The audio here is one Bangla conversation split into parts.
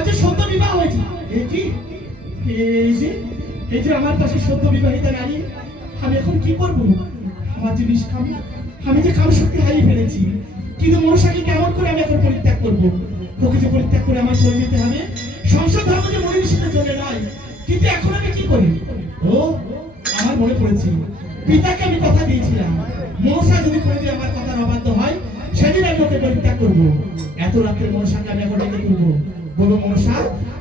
আমার যে সত্য বিবাহ হয়েছে। কি এই যে এই যে আমার পাশে সত্য বিবাহিতা নারী, আমি এখন কি করব? আমার যে নিষ্কাম, আমি যে কাম শক্তি হারিয়ে ফেলেছি, কিন্তু মনসাকে কেমন করে আমি এখন পরিত্যাগ করব? ওকে যে পরিত্যাগ করে আমার চলে যেতে হবে, সংসার ধর্ম যে মনের সাথে চলে নয়, কিন্তু এখন আমি কি করি? ও, আমার মনে পড়েছে, পিতাকে আমি কথা দিয়েছিলাম, মনসা যদি কোনোদিন আমার কথা অবাধ্য হয়, সেদিন আমি ওকে পরিত্যাগ করব। এত রাত্রে মনসাকে আমি এখন ডেকে তুলবো। বলব মনসা,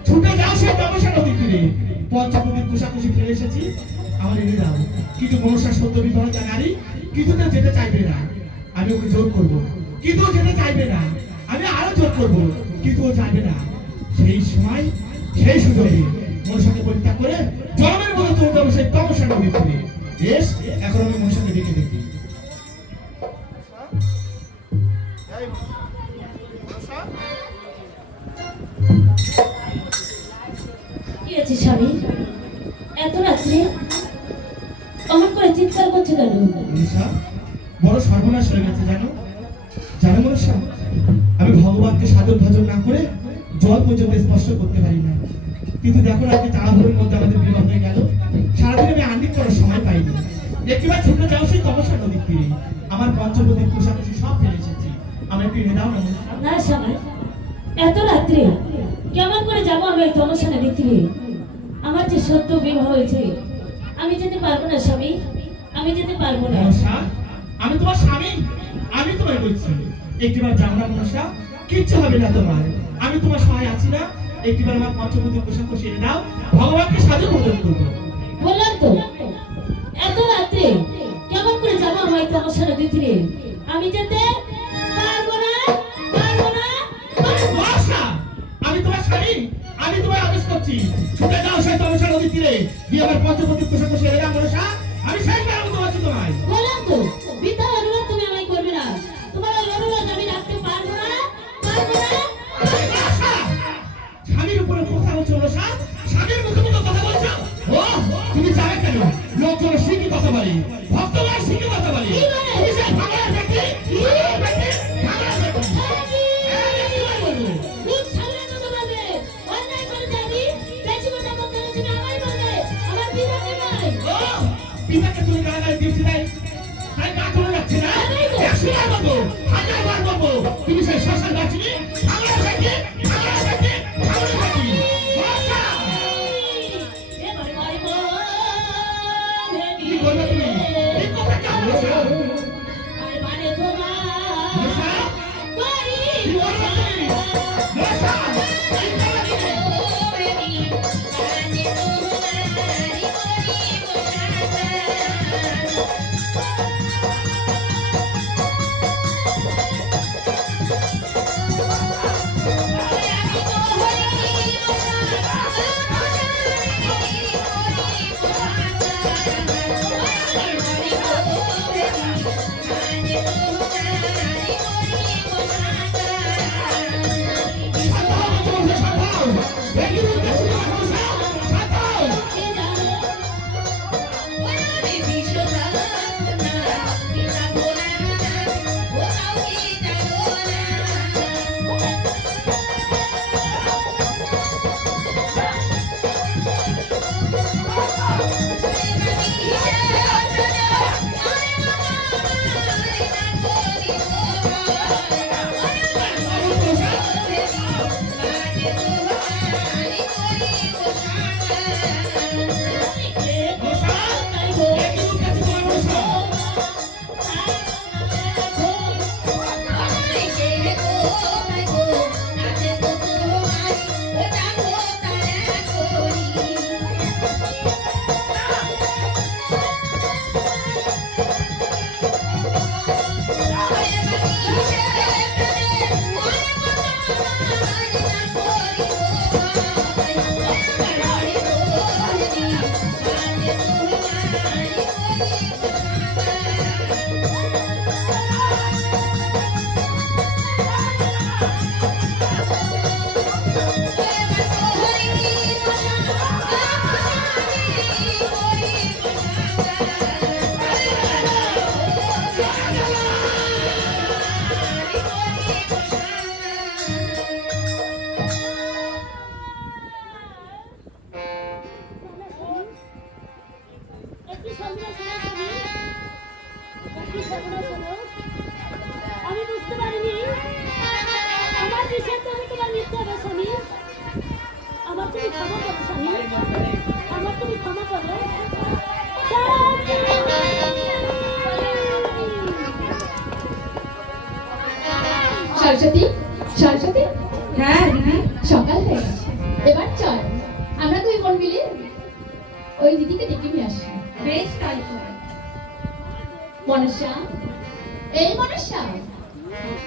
ছুটে যাও সেই তমসা নদী তীরে। পঞ্চপদীর কোষাকুষি ফেলে এসেছি, আমার এনে দাও। কিন্তু মনসা সত্য বিবাহিতা নারী কিছুতে যেতে চাইবে না। আমি ওকে জোর করব। কিন্তু যেতে চাইবে না। আমি আরও জোর করব, কিন্তু ও যাবে না। সেই সময়, সেই সুযোগে মনসাকে পরিত্যাগ করে জন্মের মতো চলে যাব সেই তমসা নদী তীরে। বেশ, এখন আমি মনসাকে ডেকে দেখি। মনীষা বড় সর্বনাশ হয়ে গেছে জানো? জানো মনীষা আমি ভগবানকে সাধন ভজন না করে জল পর্যন্ত স্পর্শ করতে পারি না। কিন্তু দেখো আজকে তাড়াহুড়োর মধ্যে আমাদের বিবাহ হয়ে গেল। সারাদিন আমি আন্দিক করার সময় পাইনি। একবার ছুটে যাও সেই তপস্যা নদীর তীরে। আমার পঞ্চপদীর পোশাকুশি সব ফেলে এসেছি। আমি একটু এনে দাও না এত রাত্রে কেমন করে যাব আমি এই তমসানে দেখতে আমার যে সত্য বিবাহ হয়েছে, আমি যেতে পারব না, স্বামী। আমি যেতে পারব না। মনসা আমি তোমার স্বামী? আমি তোমায় বলছি একটিবার যাও না মনসা কিচ্ছু হবে না তোমার। আমি তোমার সহায় আছি না। একটিবার আমার পঞ্চপদীর পোশাক কষিয়ে দাও ভগবানকে সাজু ভোজন করব। বললাম তো এত রাত্রে কেমন করে যাব আমার তমসানে দেখতে আমি যেতে পারব না পারব না মনসা আমি তোমার স্বামী আমি তোমার আদেশ করছি ছুটে যাও সেই তমসা নদীর তীরে দিয়ে আমার পঞ্চপদীর পোশাক কষিয়ে দাও মনসা। আমি শেষ বার মতো আছি তোমায় বললাম তো বিদ্যা অনুরোধ তুমি আমায় করবে না। তোমার অনুরোধ আমি রাখতে পারব না পারব না। স্বামীর উপরে কথা বলছো মনসা? স্বামীর মুখে মুখে কথা বলছো? ও তুমি যাবে কেন? লোকজন শিখি কথা বলি। ভক্তরা শিখি কথা বলে?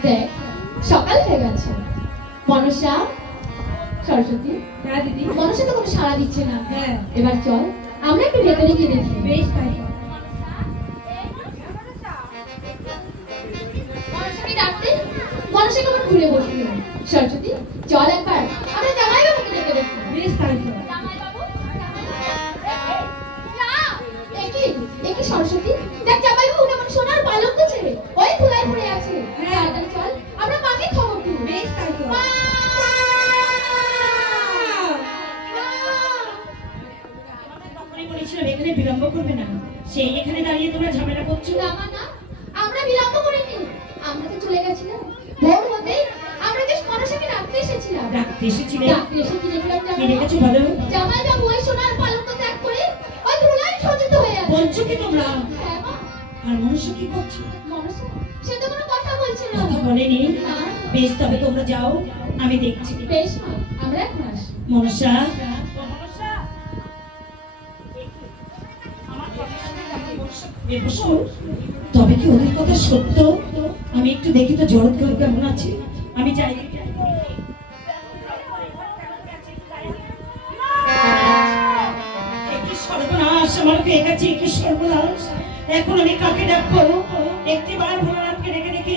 দেখ সকাল হয়ে গেছে। মনসা সরস্বতী হ্যাঁ দিদি। মনসা তো কোনো সাড়া দিচ্ছে না। হ্যাঁ। এবার চল আমরা একটু ভেতরে গিয়ে দেখি বেশ তাই। মনসাকে ডাকতে মনসা কেমন ঘুরে বসল? সরস্বতী চল একবার আমরা জামাই বাবুকে ডেকে দেখি বেশ তাই। একি, সরস্বতী, দেখ জামাইবাবু কেমন সোনার পালঙ্ক ছেড়ে ওই ধুলায় পড়ে আছে। তাড়াতাড়ি চল, আমরা মাকে খবর দিই। বেশ তাই করো। মা! মা! বলেছিলাম এখানে বিলম্ব করবে না সেই এখানে দাঁড়িয়ে তোমরা ঝামেলা করছ না, না, আমরা বিলম্ব করিনি। আমরা তো চলে গেছিলাম। ভোর হতেই আমরা যে মনসাকে ডাকতে এসেছিলাম। ডাকতে এসেছিলে ডাকতে এসে কি দেখলাম কি জানো? দেখেছ বলো জামাইবাবু ওই সোনার পালঙ্ক বলছো কি তোমরা? হ্যাঁ, আর মনুষ্য কি করছ? সে তো কোনো কথা বলছে না। কথা বলেনি। বেশ তবে তোমরা যাও আমি দেখছি। বেশ আমরা এখন আসি। মনসা তবে কি ওদের কথা সত্য? আমি একটু দেখি তো জড়ত করে কেমন আছে। আমি যাই গেছে এ কি এখন আমি কাকে ডাকবো? একটি বার ভোলানাথকে ডেকে দেখি।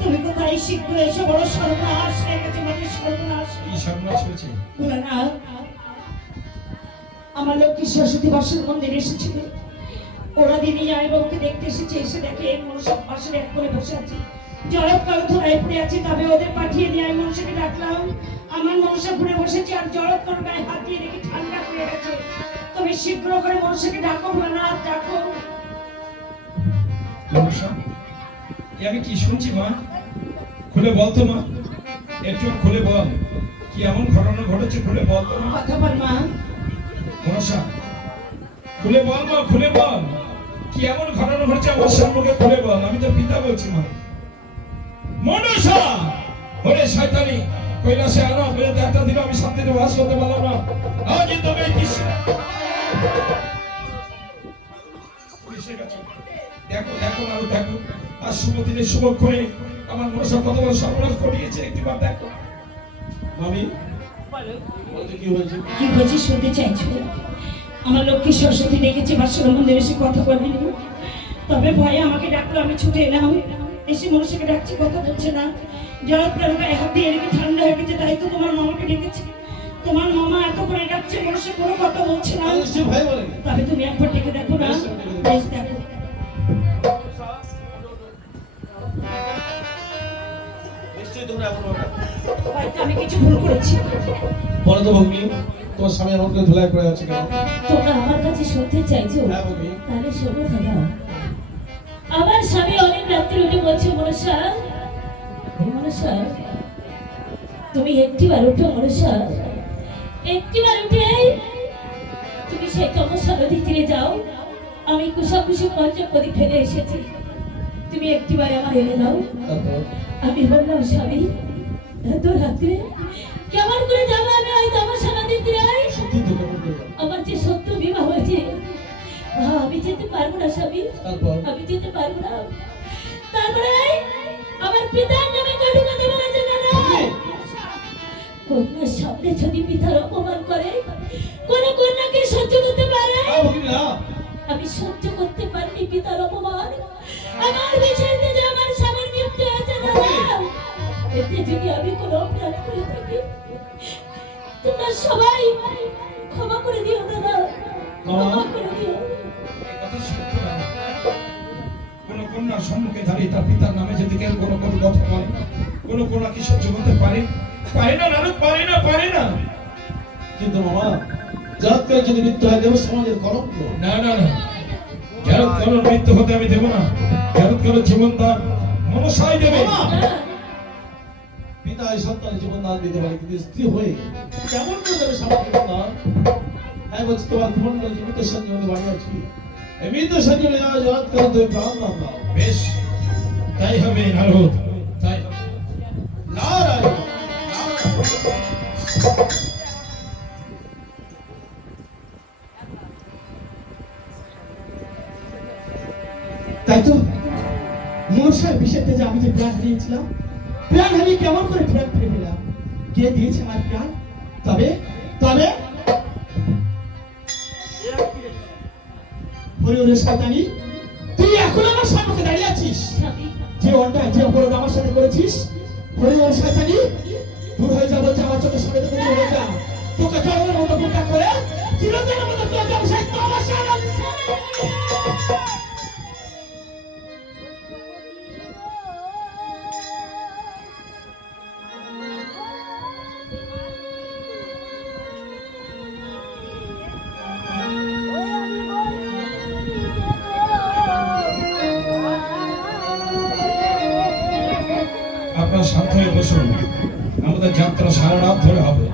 তুমি কোথায়? শীঘ্র এসে বড় সর্বনাশ হয়ে গেছে মানে সর্বনাশ। কি সর্বনাশ হয়েছে? ভোলানাথ! আমার লক্ষ্মী সরস্বতী বাসের মন্দিরে এসেছিল। ওরা দিনই জামাইবাবুকে দেখতে এসেছে এসে দেখে মনসা বাসের এক করে বসে আছে। ধরায় পড়ে আছে তবে ওদের পাঠিয়ে দিয়ে আমি মনসাকে ডাকলাম। আমার মনসা ঘুরে বসেছে আর গায়ে হাত দিয়ে ঠান্ডা পড়ে গেছে তুমি শীঘ্র করে মনসাকে ডাকো ভোলানাথ ডাকো। মনসা আমি কি শুনছি মা? খুলে বল তো মা। একটু খুলে বল। কি এমন ঘটনা ঘটেছে খুলে বল তো মা। কথা বল মা। মনসা খুলে বল মা খুলে বল। কি এমন ঘটনা ঘটেছে আমার সম্মুখে খুলে বল। আমি তো পিতা বলছি মা। মনসা। ওরে শয়তানি, কৈলাসে আরও বেড়ে দেখা দিল, আমি শান্তিতে বাস করতে পারলাম না। আজ তবে কি দেখো দেখো না দেখো। আর শুভ দিনে শুভক্ষণে আমার মনসা কত বড় সর্বনাশ ঘটিয়েছে, একটিবার দেখো। মামি কি হয়েছে? কি হয়েছে শুনতে চাইছো? আমার লক্ষ্মী সরস্বতী ডেকেছে বাসর মন্দিরে এসে কথা বলবি তবে ভয়ে আমাকে ডাকলো, আমি ছুটে এলাম। এসে মনুষ্যকে ডাকছি কথা বলছে না। জলত প্রাণ গায়ে হাত দিয়ে এদিকে ঠান্ডা হয়ে গেছে তাই তো তোমার মামাকে ডেকেছি। তোমার মামা এত করে ডাকছে মনুষ্য কোনো কথা বলছে না। তবে তুমি একবার ডেকে দেখো না। বেশ দেখো। নিশ্চয়ই তোমরা এমন হবে না। হয়তো আমি কিছু ভুল করেছি। বলো তো ভগ্নি তোমার স্বামী এমন করে ধুলায় পড়ে আছে কেন? তোমরা আমার কাছে শুনতে চাইছো? হ্যাঁ তাহলে শোনো দাদা। আমার স্বামী বলছে মনসা? মনসা তুমি একটিবার উঠো মনসা। একটিবার উঠে তুমি সেই তমসা নদী তীরে যাও। আমি কুশাকুশি পঞ্চপদী ফেলে এসেছি। তুমি একটিবার আমার এনে দাও। আমি বললাম স্বামী। এত রাত্রে কেমন করে যাব আমি ওই তমসা নদী তীরে? আমার যে সত্য বিবাহ হয়েছে আমি যেতে পারব না স্বামী। আমি যেতে পারব না। তারপরে আমার পিতার নামে দেবো না কন্যার সামনে যদি পিতার অপমান করে কোন কন্যাকে সহ্য করতে পারে? না? আমি সহ্য করতে পারিনি পিতার অপমান। আমার বিচারতে যে আমার স্বামীর মৃত্যু হয়েছে এতে যদি আমি কোনো অপরাধ করে থাকি তোমরা সবাই ক্ষমা করে দিও দাদা। ক্ষমা করে কোন কন্যার সম্মুখে দাঁড়িয়ে তার পিতার নামে যদি কেউ কোনো কোনো কথা বলে কোন কন্যা কি সহ্য করতে পারে? পারে না নারদ পারে না পারে না। কিন্তু মামা জাত করে যদি মৃত্যু হয় দেব সমাজের কলঙ্ক। না না না। জারদ কারোর মৃত্যু হতে আমি দেবো না। জারদ কারোর জীবন দান মনসাই দেবে। না, পিতা এই সন্তানের জীবন দান দিতে পারে কিন্তু স্ত্রী হয়ে কেমন করে দেবে সমাজের জীবন দান? হ্যাঁ বলছি তোমার জীবন জীবিতের সঙ্গে আমি বাড়ি আছি। শরীরে যাওয়া জগৎ করে তুমি প্রাণ দাও দাও বেশ, তাই হবে নারদ তাই তাই তো? মনসার বিষয়তে যে আমি যে প্রাণ হারিয়েছিলাম প্রাণ হারিয়ে কেমন করে ফেরত ফিরে পেলাম কে দিয়েছে আমার প্রাণ? তবে হরি শয়তানি তুই এখন আমার সম্মুখে দাঁড়িয়ে আছিস। যে অন্যায়, যে অপরাধ আমার সাথে করেছিস হরি হরি শয়তানি দূর হয়ে যা বলছে, আমার চোখের সামনে তুমি হয়ে যা। তোকে জলের মতো করে চিরদিনের মতো শান্ত বসুন। আমাদের যাত্রা সারা রাত ধরে হবে।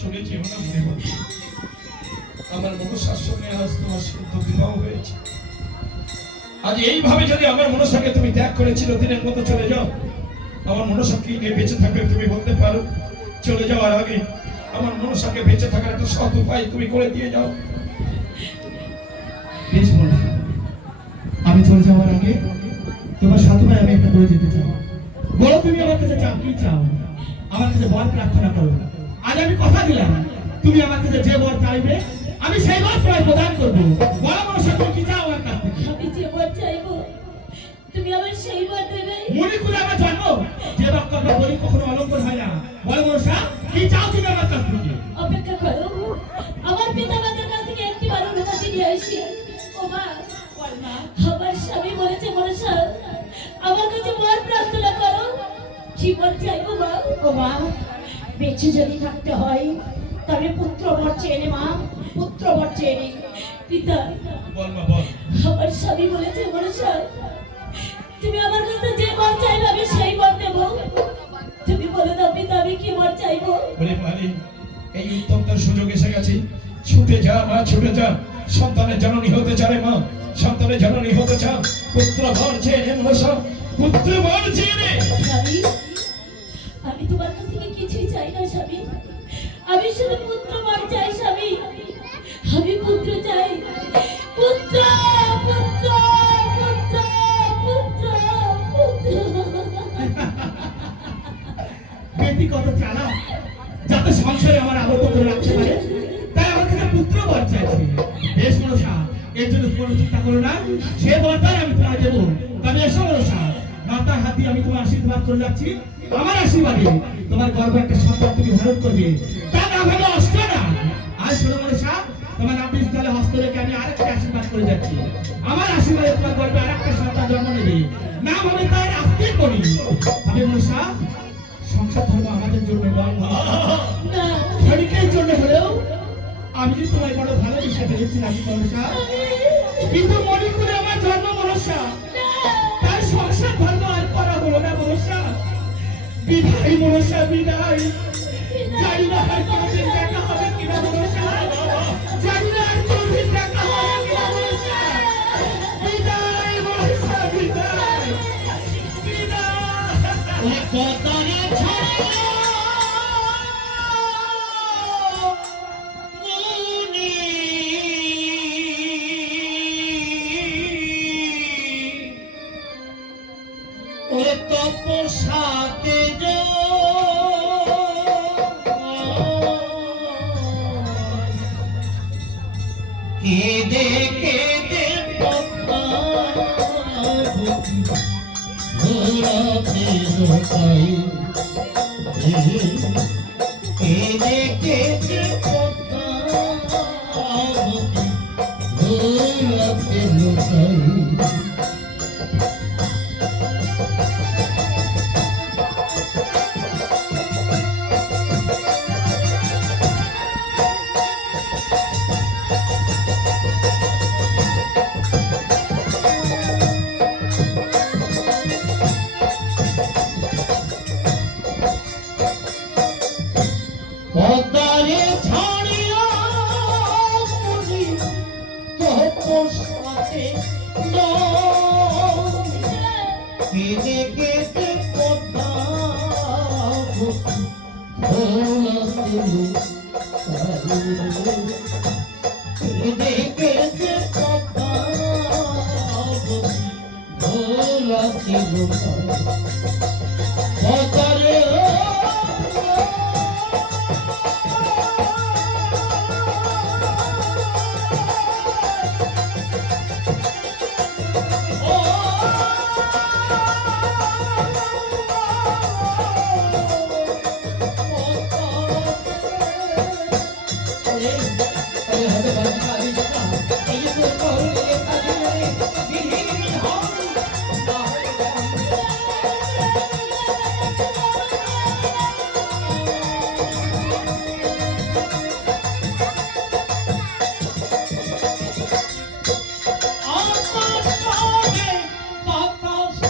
চলে যেও না মনে হরিবল। আমার মনসার সঙ্গে আজ তোমার শুদ্ধ বিবাহ হয়েছে। আজ এইভাবে যদি আমার মনসাকে তুমি ত্যাগ করেছিল দিনের মতো চলে যাও, আমার মনসাকে নিয়ে বেঁচে থাকলে তুমি বলতে পারো, চলে যাওয়ার আগে আমার মনসাকে বেঁচে থাকার একটা সৎ উপায় তুমি করে দিয়ে যাও। বেশ বলো, আমি চলে যাওয়ার আগে তোমার ভাই, আমি একটা বলে যেতে চাই। বলো তুমি আমার কাছে কি চাও? আমার কাছে বর প্রার্থনা করো। আজ আমি কথা দিলাম তুমি আমার কাছে যে বর চাইবে আমি সেই বর তোমায় প্রদান করব। মনসা তুমি কি চাও আমার কাছ থেকে। আমি যে বর চাইব তুমি আমার সেই বর দেবে। মনে করে আমার জন্ম। যে বক্তব্য বলি কখনো অলঙ্কন হয় না। মনসা কি চাও তুমি আমার কাছ থেকে। অপেক্ষা করো। আমার পিতা মাতার কাছ থেকে একটি বার অনুমতি নিয়ে আসি। ও মা আমার স্বামী বলেছে মনসা আমার কাছে বর প্রার্থনা করো। কি বর চাইব মা? ও মা বেঁচে যদি থাকতে হয় তবে পুত্র বর চেয়ে মা পুত্র বর চেয়ে পিতা বল বল। আমার স্বামী বলেছে মনসা তুমি আমার কাছে যে বর চাইবে আমি সেই বর দেব। তুমি বলে দাও পিতা আমি কি বর চাইব? বলে মারি এই উত্তম তোর সুযোগ এসে গেছে। ছুটে যা মা ছুটে যা। সন্তানের জননী হতে চারে মা সন্তানের জননী হতে চা পুত্র ভর চেয়ে নে পুত্র ভর চেয়ে নে। স্বামী আমি তোমার স্বামী। আমি শুধু পুত্র মার চাই স্বামী। আমি পুত্র চাই। পুত্র পুত্র পুত্র পুত্র বেটি কত চালা যাতে সংসারে আমার আবদ্ধ করে রাখতে পারে। তাই আমার কাছে পুত্র বর চাইছে বেশ মনসা এর জন্য কোনো চিন্তা করো না। সে বরদান আমি তোমায় দেবো। তবে এসো মনসা মাতার হাতে আমি তোমার আশীর্বাদ করে যাচ্ছি। আমার আশীর্বাদ আশীর্বাদে তোমার গর্ব একটা সন্তান তুমি ধারণ করবে। তার নাম হলো অষ্টনা আর শোনো মনসা তোমার নাপিস দলে হস্ত রেখে আমি আরেকটা আশীর্বাদ করে যাচ্ছি। আমার আশীর্বাদে তোমার গর্বে আরেকটা সন্তান জন্ম নেবে। নাম হবে তার আস্তিক বলি। তবে মনসা সংসার ধর্ম আমাদের জন্য নয়। না ক্ষণিকের জন্য হলেও আমি যে তোমায় বড় ভালো ভালোবেসে ফেলেছি নাকি মনসা কিন্তু মনে করে আমার জন্ম মনসা বিদায় মনসা বিদায়। যাই না আর কোনদিন ভোলা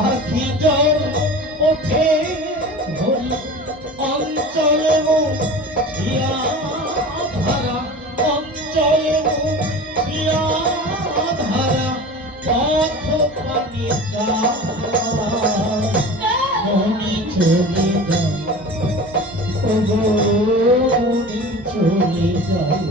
আখি জল ওঠে অঞ্চলে ইয়া ধারা অঞ্চলে ইয়া ধারা পথ পানি চলে মনি চলে যায়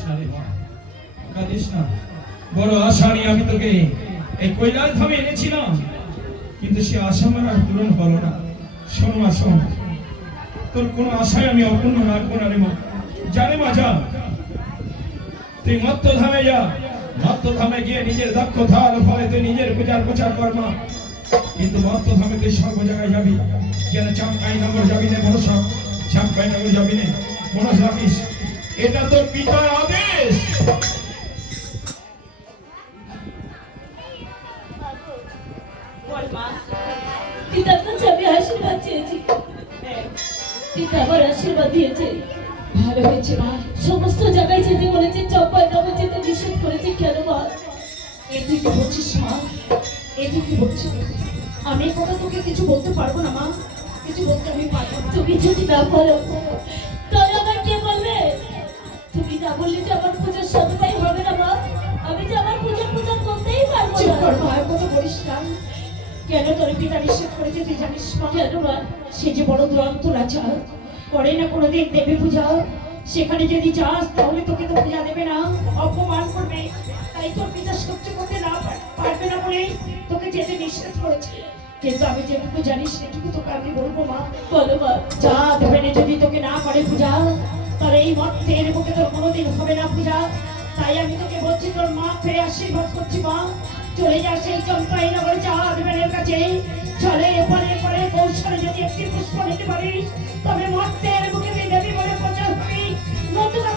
কাঁদিস না। রে কাঁদিস তুই নিজের দক্ষতার প্রচার কর মা। কিন্তু মত্ত ধামে তুই সর্ব জায়গায় যাবি। যেন চামকাই নগর যাবি না মনসা। চামকাই নগর যাবি না। মনস রাখিস। এটা তোর পিতার আদেশ। পিতার কাছে আমি আশীর্বাদ চেয়েছি। পিতা আমার আশীর্বাদ দিয়েছে। ভালো হয়েছে মা সমস্ত জায়গায় যেতে বলেছে চম্পায় নগর যেতে নিষেধ করেছে। কেন মা? এদিকে বলছিস মা এদিকে বলছিস। আমি কথা তোকে কিছু বলতে পারব না মা? কিছু বলতে আমি পারব তুমি যদি না বলো না বললে যে আমার পূজার সততাই হবে না মা? আমি যে আমার পূজার পূজা করতেই পারব না। মা কথা বলিস না। কেন তোর পিতা নিষেধ করেছে তুই জানিস মা? কেন মা? সে যে বড় দুরন্ত রাজা করে না কোনোদিন দেবে পূজা। সেখানে যদি যাস তাহলে তোকে তো পূজা দেবে না অপমান করবে। তাই তোর পিতা সহ্য করতে না পারবে না বলেই তোকে যেতে নিষেধ করেছে। কিন্তু আমি যেটুকু জানি সেটুকু তোকে আমি বলব মা। বলো মা। যা দেবে যদি তোকে না করে পূজা তাহলে এই মর্তের বুকে তোর কোনোদিন হবে না পূজা। তাই আমি তোকে বলছি, তোর মা ফিরে আশীর্বাদ করছি মা। চলে যা সেই চম্পাই নগরে যা আদবেনের কাছে। চলে এপারে এপারে কৌশলে যদি একটি পুষ্প নিতে পারিস, তবে মর্তের বুকে তুই দেবী বলে প্রচার হবি নতুবা